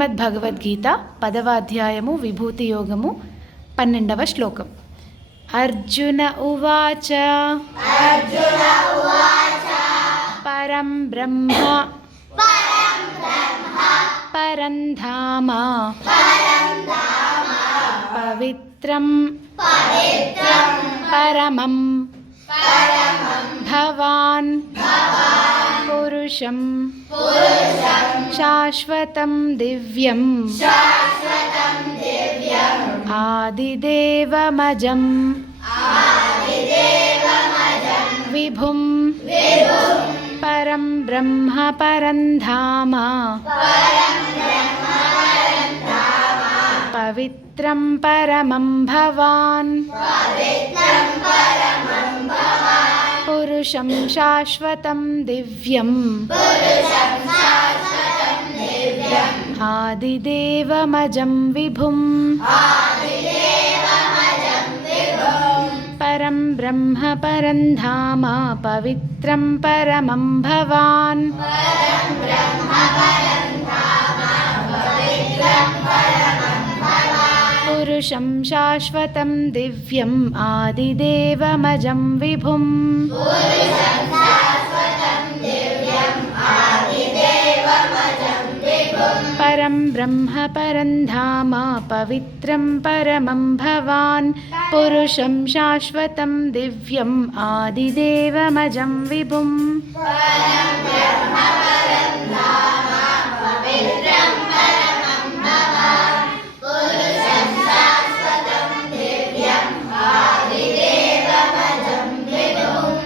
శ్రీమద్భగవద్గీత 10వ అధ్యాయము విభూతి యోగము 12వ శ్లోకం. అర్జున ఉవాచ పరం బ్రహ్మ పరం ధామ పవిత్రం పరమం భవాన్ పురుషం శాశ్వతం దివ్యం ఆదిదేవమజం విభుం పరం బ్రహ్మ పరం ధామ పవిత్రం పరమం భవాన్ పురుషం శాశ్వతం దివ్యం ఆదిదేవమజం విభుం పరం బ్రహ్మ పరం ధామ పవిత్రం పరమం భవాన్ పురుషం శాశ్వతం దివ్యం ఆదిదేవమజం విభుం పరం బ్రహ్మ పరం ధామ పవిత్రం పరమం భవాన్ పురుషం శాశ్వతం దివ్యం ఆదిదేవమజం విభుం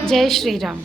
జై శ్రీరామ్.